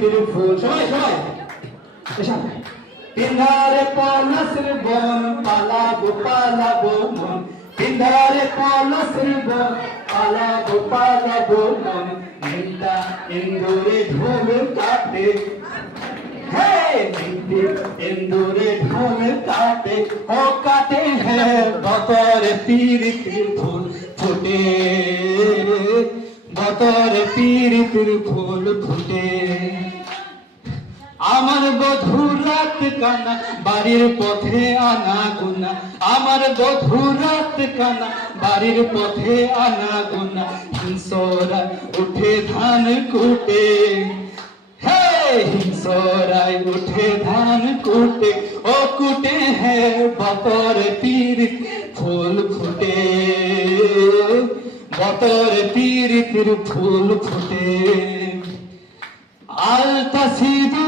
পীড়িতের ফুল সবাই সবাই এসব পিন্ধারে পলাশের বন পালাবো পালাবো মন পিন্ধারে পলাশের বন পালাবো পালাবো মন নিন্দা ইন্দুরে ঢোল কাটে হে নিন্দে ইন্দুরে ঢোল কাটে ও কাটে হে বতরে পীড়িতের ফুল ফুটে বতরে পীড়িতের ফুল ফুটে আমার বধূ রাত কানা বাড়ির পথে আনা গুনা আমার বধূ রাত কানা বাড়ির পথে আনা গুনা হিংসরা উঠে ধান কুটে হে হিংসরাই উঠে ধান কুটে ও কুটে হে বতর পীড়িত ফুল ফুটে বতর পীড়িতের ফুল ফুটে আলতা সিঁদুর